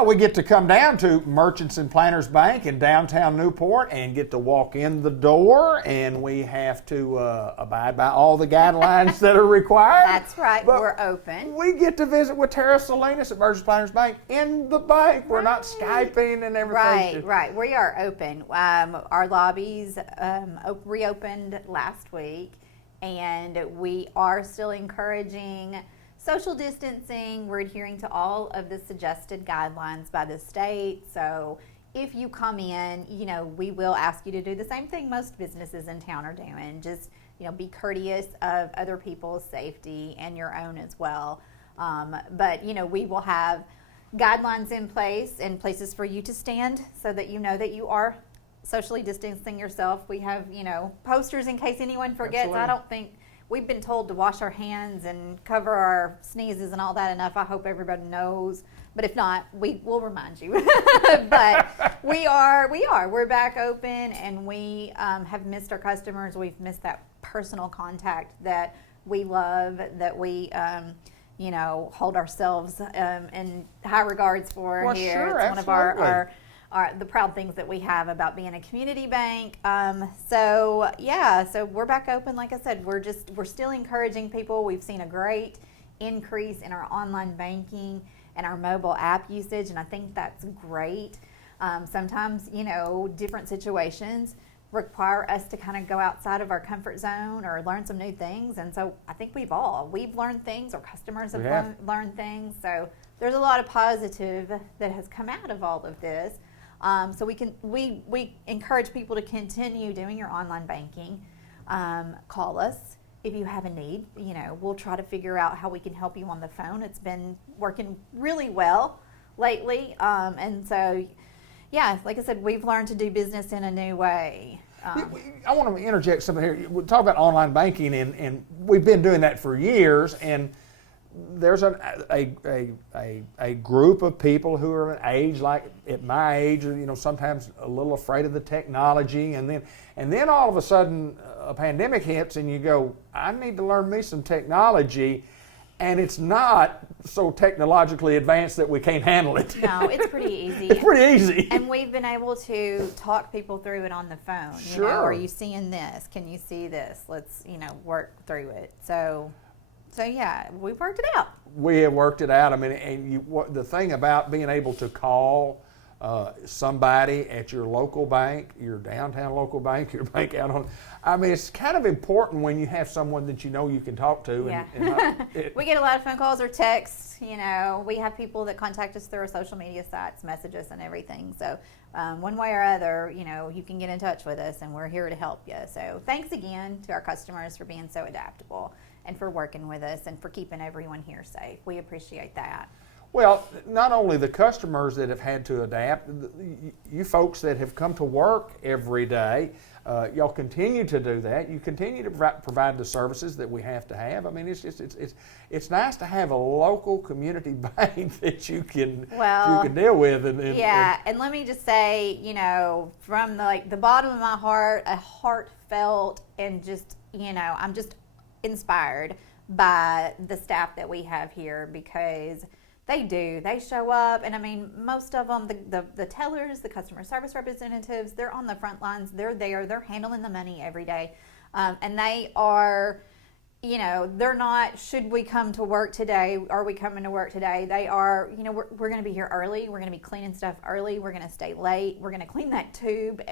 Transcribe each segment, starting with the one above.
Well, we get to come down to Merchants and Planners Bank in downtown Newport and get to walk in the door, and we have to abide by all the guidelines that are required. That's right. But we're open. we get to visit with Tara Salinas at Merchants and Planners Bank in the bank. We're not Skyping and everything. Right. We are open. Our lobbies reopened last week, and we are still encouraging social distancing. We're adhering to all of the suggested guidelines by the state. So if you come in, we will ask you to do the same thing most businesses in town are doing. Just, be courteous of other people's safety and your own as well. But we will have guidelines in place and places for you to stand so that you know that you are socially distancing yourself. We have, posters in case anyone forgets. Absolutely. I don't think we've been told to wash our hands and cover our sneezes and all that enough. I hope everybody knows. But if not, we will remind you. But we're back open, and we have missed our customers. We've missed that personal contact that we love, that we hold ourselves in high regards for Well, here. sure, It's one absolutely. of the proud things that we have about being a community bank. So we're back open. Like I said, we're still encouraging people. We've seen a great increase in our online banking and our mobile app usage, and I think that's great. Sometimes, different situations require us to kind of go outside of our comfort zone or learn some new things, and so I think we've learned things, our customers have learned things. So there's a lot of positive that has come out of all of this. So we encourage people to continue doing your online banking. Call us if you have a need. We'll try to figure out how we can help you on the phone. It's been working really well lately. And so, like I said, we've learned to do business in a new way. I want to interject something here. We talk about online banking, and we've been doing that for years, and there's a group of people who are an age, like at my age, sometimes a little afraid of the technology, and then all of a sudden a pandemic hits, and you go, I need to learn me some technology, and it's not so technologically advanced that we can't handle it. No, it's pretty easy. It's pretty easy. And we've been able to talk people through it on the phone. Sure. Are you seeing this? Can you see this? Let's, work through it. So we've worked it out. We have worked it out. I mean, and the thing about being able to call somebody at your local bank, your downtown local bank, your bank out on, it's kind of important when you have someone that you can talk to. Yeah. We get a lot of phone calls or texts. We have people that contact us through our social media sites, message us and everything. So one way or other, you can get in touch with us, and we're here to help you. So thanks again to our customers for being so adaptable and for working with us and for keeping everyone here safe. We appreciate that. Well, not only the customers that have had to adapt, you folks that have come to work every day, y'all continue to do that. You continue to provide the services that we have to have. It's nice to have a local community bank that you can deal with. And let me just say, from the bottom of my heart, a heartfelt and just, I'm just inspired by the staff that we have here, because they show up, and most of them, the tellers, the customer service representatives, they're on the front lines. They're there, they're handling the money every day, and they are, they're not, should we come to work today, are we coming to work today? They are, we're going to be here early, we're going to be cleaning stuff early, we're going to stay late, we're going to clean that tube,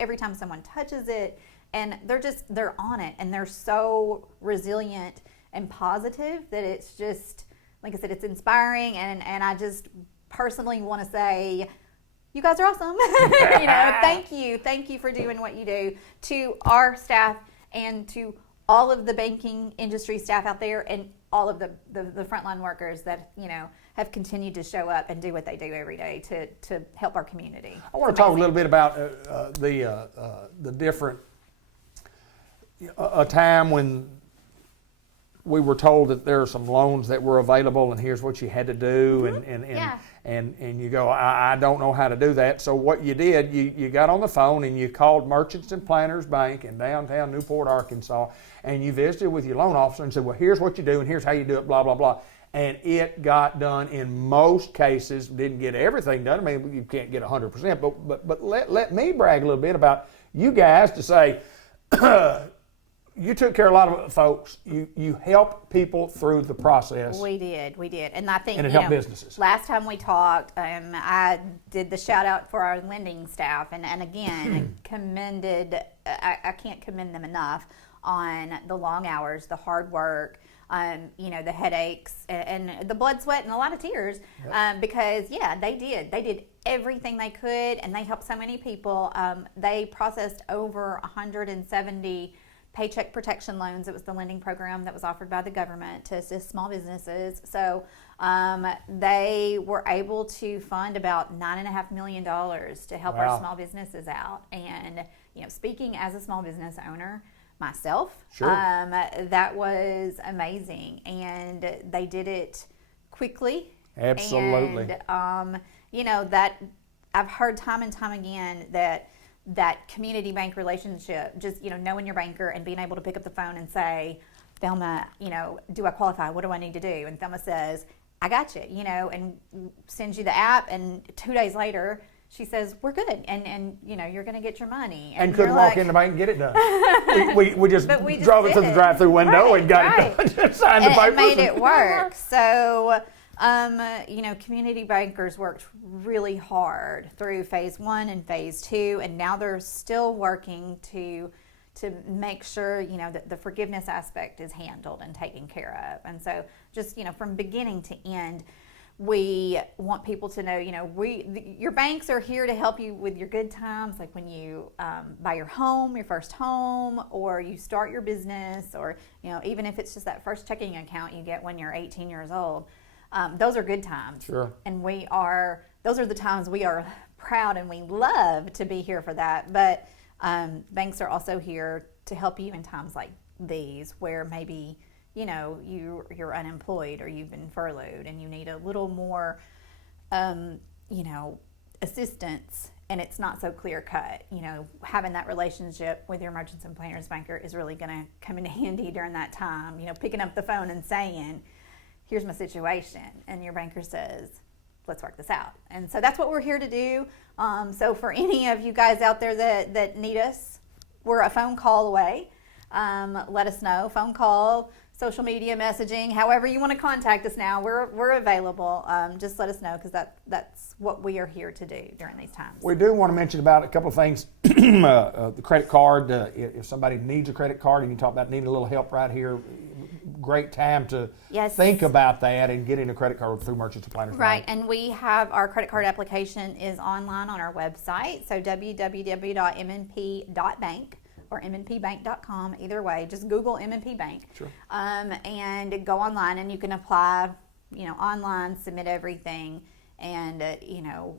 every time someone touches it, and they're on it, and they're so resilient and positive that it's just, like I said, it's inspiring, and I just personally want to say, you guys are awesome. Thank you for doing what you do, to our staff and to all of the banking industry staff out there, and all of the frontline workers that have continued to show up and do what they do every day to help our community. I want to talk a little bit about the different a time when we were told that there are some loans that were available, and here's what you had to do, and you go, I don't know how to do that. So what you did, you got on the phone and you called Merchants and Planners Bank in downtown Newport, Arkansas, and you visited with your loan officer and said, well, here's what you do and here's how you do it, blah, blah, blah. and it got done in most cases. Didn't get everything done. I mean, you can't get 100%, but let me brag a little bit about you guys to say, you took care of a lot of folks. You helped people through the process. We did, and I think And it helped businesses. Last time we talked, I did the shout out for our lending staff, and again commended. I can't commend them enough on the long hours, the hard work, the headaches, and the blood, sweat, and a lot of tears. Yep. Because they did everything they could, and they helped so many people. They processed over 170 paycheck protection loans. It was the lending program that was offered by the government to assist small businesses. So they were able to fund about $9.5 million to help our small businesses out. And speaking as a small business owner myself, sure. That was amazing, and they did it quickly. Absolutely. And that I've heard time and time again that community bank relationship, just knowing your banker and being able to pick up the phone and say, Thelma, do I qualify? What do I need to do? And Thelma says, I got you, and sends you the app, and 2 days later she says, we're good, and you're going to get your money. And couldn't walk in the bank and get it done. we just drove it to the drive-through window and got it done. Just signed the papers. And made it work. So, community bankers worked really hard through phase 1 and phase 2, and now they're still working to make sure, that the forgiveness aspect is handled and taken care of. And so just, from beginning to end, we want people to know, your banks are here to help you with your good times, like when you buy your first home, or you start your business, or, even if it's just that first checking account you get when you're 18 years old. Those are good times. Sure. And those are the times we are proud and we love to be here for that. But banks are also here to help you in times like these, where maybe you're unemployed, or you've been furloughed and you need a little more assistance, and it's not so clear cut. Having that relationship with your merchants and planners banker is really going to come in handy during that time. Picking up the phone and saying, here's my situation, and your banker says, let's work this out. And so that's what we're here to do. So for any of you guys out there that need us, we're a phone call away. Let us know. Phone call, social media messaging, however you want to contact us now, we're available. Just let us know, because that's what we are here to do during these times. We do want to mention about a couple of things. The credit card, if somebody needs a credit card, and you talk about needing a little help right here, great time to think about that and getting a credit card through Merchants and Planners. Right, and we have our credit card application is online on our website, so www.mnp.bank or mnpbank.com. Either way, just Google MNP Bank. Sure. And go online, and you can apply, online, submit everything, and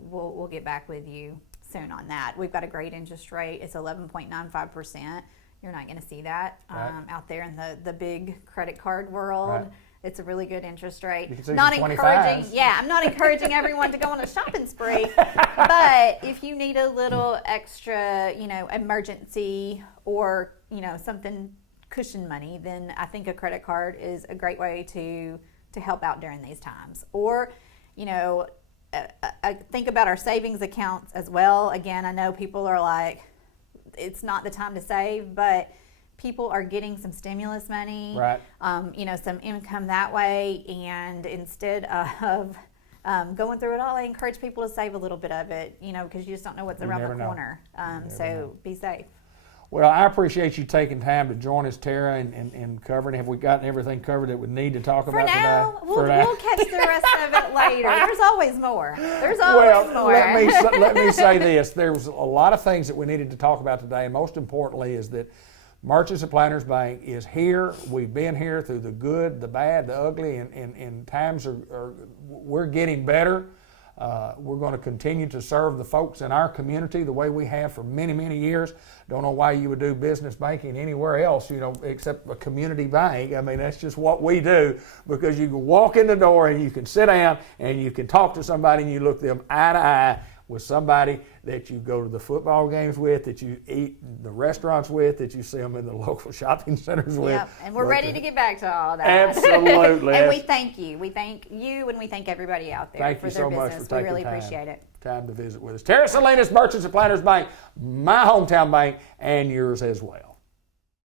we'll get back with you soon on that. We've got a great interest rate. It's 11.95%. You're not going to see that out there in the big credit card world. Right. It's a really good interest rate. Not encouraging, I'm not encouraging everyone to go on a shopping spree, but if you need a little extra, emergency, or something cushion money, then I think a credit card is a great way to help out during these times. Or, I think about our savings accounts as well. Again, I know people are like, it's not the time to save, but people are getting some stimulus money, right? Some income that way, and instead of going through it all, I encourage people to save a little bit of it, because you just don't know what's around the corner. So be safe. Well, I appreciate you taking time to join us, Tara, and covering. Have we gotten everything covered that we need to talk about today? We'll catch the rest of it later. There's always more. More. Let me say this. There was a lot of things that we needed to talk about today, and most importantly is that Merchants and Planners Bank is here. We've been here through the good, the bad, the ugly, and times we're getting better. We're going to continue to serve the folks in our community the way we have for many, many years. Don't know why you would do business banking anywhere else, except a community bank. I mean, that's just what we do, because you can walk in the door and you can sit down and you can talk to somebody and you look them eye to eye. with somebody that you go to the football games with, that you eat the restaurants with, that you see them in the local shopping centers with. Yep, and we're ready to get back to all that. Absolutely. And we thank you. We thank you, and we thank everybody out there Thank for you their so much business. for taking We really time. appreciate it. Time to visit with us. Terra Salinas Merchants and Planners Bank, my hometown bank, and yours as well.